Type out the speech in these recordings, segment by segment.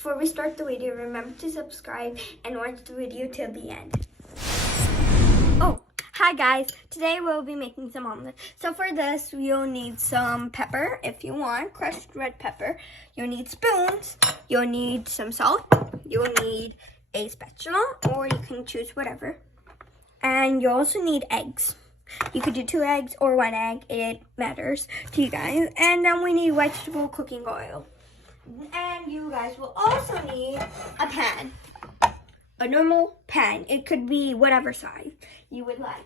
Before we start the video, remember to subscribe and watch the video till the end. Oh, hi guys. Today we'll be making some omelet. So for this, you'll need some pepper if you want, crushed red pepper. You'll need spoons. You'll need some salt. You'll need a spatula, or you can choose whatever. And you also need eggs. You could do 2 eggs or 1 egg. It matters to you guys. And then we need vegetable cooking oil. And you guys will also need a pan. A normal pan. It could be whatever size you would like.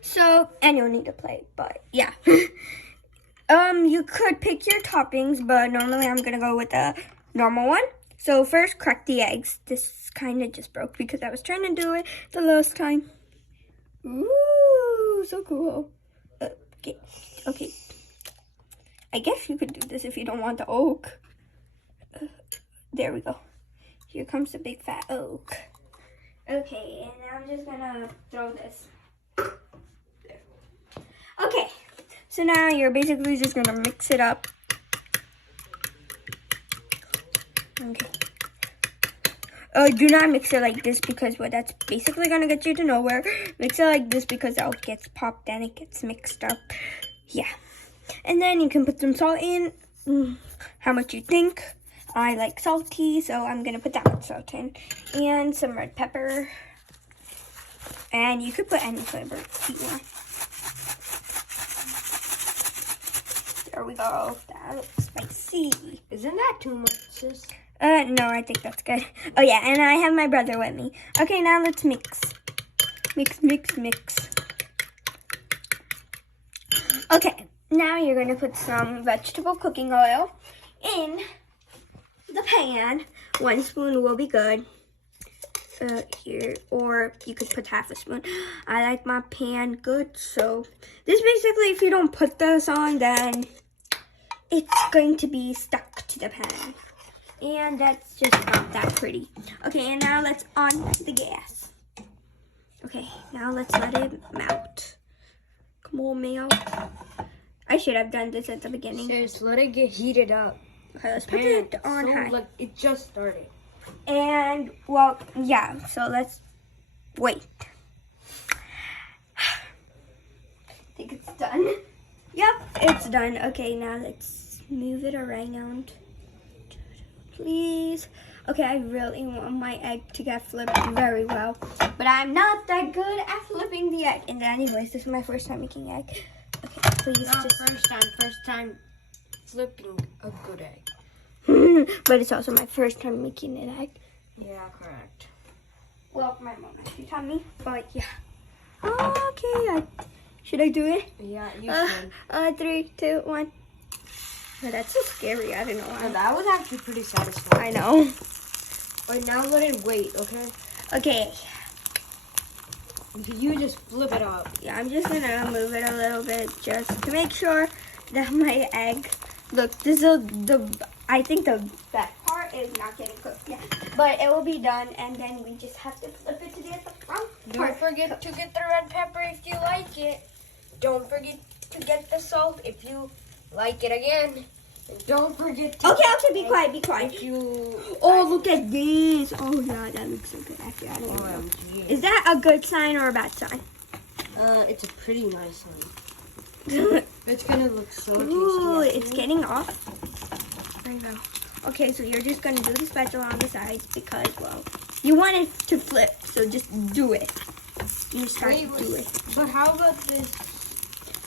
So, and you'll need a plate, but yeah. You could pick your toppings, but normally I'm gonna go with the normal one. So first, crack the eggs. This kind of just broke because I was trying to do it the last time. Ooh, so cool. Okay. I guess you could do this if you don't want the oak. There we go. Here comes the big fat oak. Okay, and I'm just gonna throw this. There. Okay, so now you're basically just gonna mix it up. Okay. Do not mix it like this because that's basically gonna get you to nowhere. Mix it like this because the oak gets popped and it gets mixed up. Yeah. And then you can put some salt in, how much you think. I like salty, so I'm gonna put that much salt in. And some red pepper. And you could put any flavor you want. There we go. That looks spicy. Isn't that too much, sis? No, I think that's good. Oh yeah, and I have my brother with me. Okay, now let's mix. Mix. Okay, now you're gonna put some vegetable cooking oil in the pan. 1 spoon will be good. Here, or you could put half a spoon. I like my pan good, so this basically, if you don't put this on, then it's going to be stuck to the pan. And that's just not that pretty. Okay, and now let's on the gas. Okay, now let's let it melt. Come on, melt. I should have done this at the beginning. Sis, let it get heated up. Okay, let's put it on high. Like it just started. And, well, yeah, so let's wait. I think it's done. Yep, it's done. Okay, now let's move it around. Please. Okay, I really want my egg to get flipped very well, but I'm not that good at flipping the egg. And anyways, this is my first time making egg. Okay, please Not first time flipping a good egg. But it's also my first time making an egg. Yeah, correct. Well, my mom actually taught me, but yeah. Okay, should I do it? Yeah, you should. 3, 2, 1. Oh, that's so scary. I don't know why. And that was actually pretty satisfying. I know. Wait, now let it wait, okay? Okay. You just flip it up. Yeah, I'm just gonna move it a little bit just to make sure that my egg. Look, this is I think that part is not getting cooked yet, but it will be done, and then we just have to flip it to get the front part. Don't forget to get the red pepper if you like it. Don't forget to get the salt if you like it again. And don't forget to Okay, be quiet. Oh, look at this. Oh, yeah, that looks so good. Actually, I don't know. OMG. Is that a good sign or a bad sign? It's a pretty nice one. It's gonna look so tasty. Ooh, it's getting off. There you go. Okay, so you're just gonna do the spatula on the sides because, well, you want it to flip, so just do it. You start to do it. But how about this?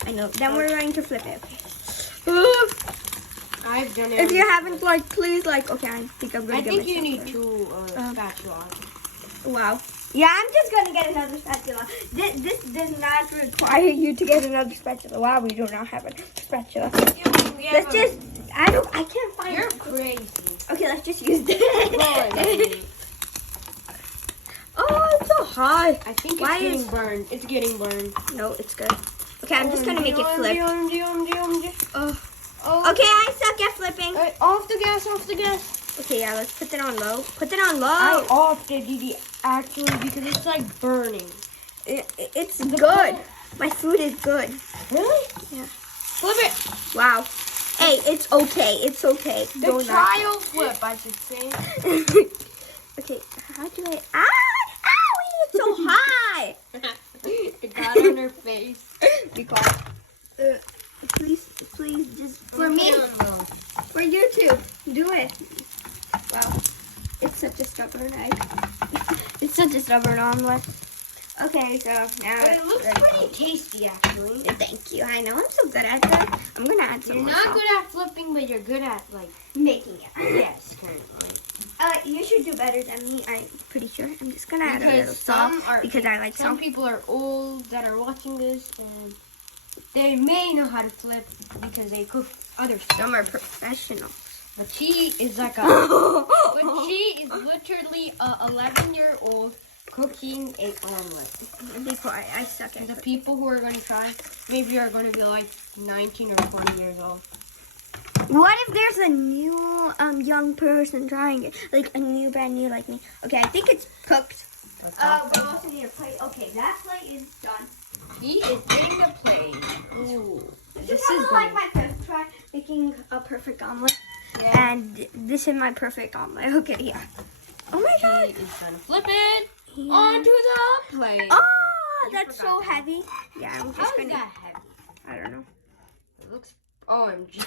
I know. Then we're going to flip it. Okay. I've done it. If you haven't, please, okay, I think I'm gonna get I think you need myself 2 spatulas. Wow. Yeah, I'm just gonna get another spatula. This does not require you to get another spatula. Wow, we do not have a spatula. Let's just. I can't find. You're crazy. Okay, let's just use this. Boy. Oh, it's so hot. I think it's getting burned. It's getting burned. No, it's good. Okay, I'm just gonna make it flip. Oh. Okay, I suck at flipping. Off the gas. Okay, yeah, let's put it on low. Put it on low. I offed it, Didi, actually, because it's like burning. It's good. My food is good. Really? Yeah. Flip it. Wow. Hey, it's okay. It's okay. The trial flip, I should say. Okay, how do I... Owie, it's so high. It got on her face. Because, please, just for me, for you two, do it. Wow, it's such a stubborn egg. It's such a stubborn omelet. Okay, so now But it looks pretty tasty, actually. Thank you. I know I'm so good at that. I'm gonna add some You're more not salt. good at flipping, but you're good at Making it. yes, currently. You should do better than me. I'm pretty sure. I'm just gonna add a little Because salt some because I like some salt. people are old that are watching this, and they may know how to flip because they cook other stuff. Some are professionals. But she is like but she is literally a 11-year-old cooking a omelet. Be quiet. I suck at And the it. people who are going to try maybe are going to be like 19 or 20 years old. What if there's a new young person trying it, like a new brand new like me? Okay, I think it's cooked. But what's in your plate? Okay, that plate is done. He is in the plate. Ooh, This is like my first try making a perfect omelet. Yeah. And this is my perfect omelet. Okay, yeah. Oh my He god. is going to flip it Yeah. onto the plate. Oh, You that's so forgot that. heavy. Yeah, I'm How just is gonna. that heavy? I don't know. It looks. OMG.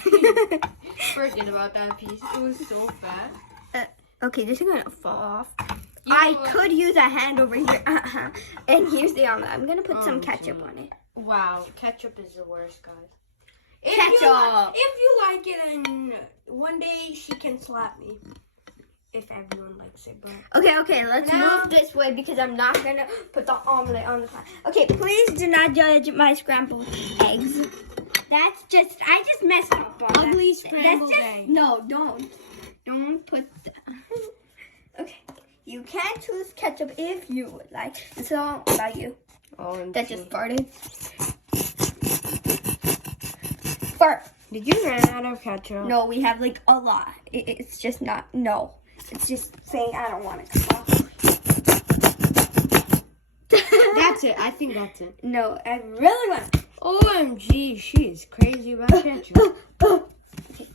Forget about that piece. It was so fast. Okay, this is gonna fall off. You I know what? could use a hand over here. And here's the omelet. I'm gonna put some OMG. ketchup on it. Wow, ketchup is the worst, guys. Ketchup. If you like it, and one day she can slap me. If everyone likes it, but Okay, let's Now- move this way because I'm not gonna put the omelet on the pan. Okay, please do not judge my scrambled eggs. That's just, I just messed up on that. Ugly scrambled That's just, egg. No, don't put the, okay. You can choose ketchup if you would like. So, about you. OMG. That just farted. Fart. Did you run out of ketchup? No, we have like a lot. It's just not, no. It's just saying I don't want it to fall. That's it. I think that's it. No, I really want it. OMG, she is crazy about ketchup. Okay.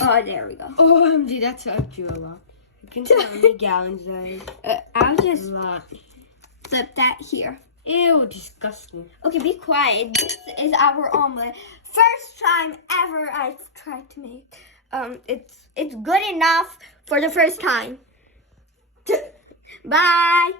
Oh, there we go. OMG, that's helped you a lot. You can tell how many gallons that is. I'll A just lot. flip that here. Ew, disgusting. Okay, be quiet. This is our omelet. First time ever I've tried to make. It's good enough for the first time. Bye.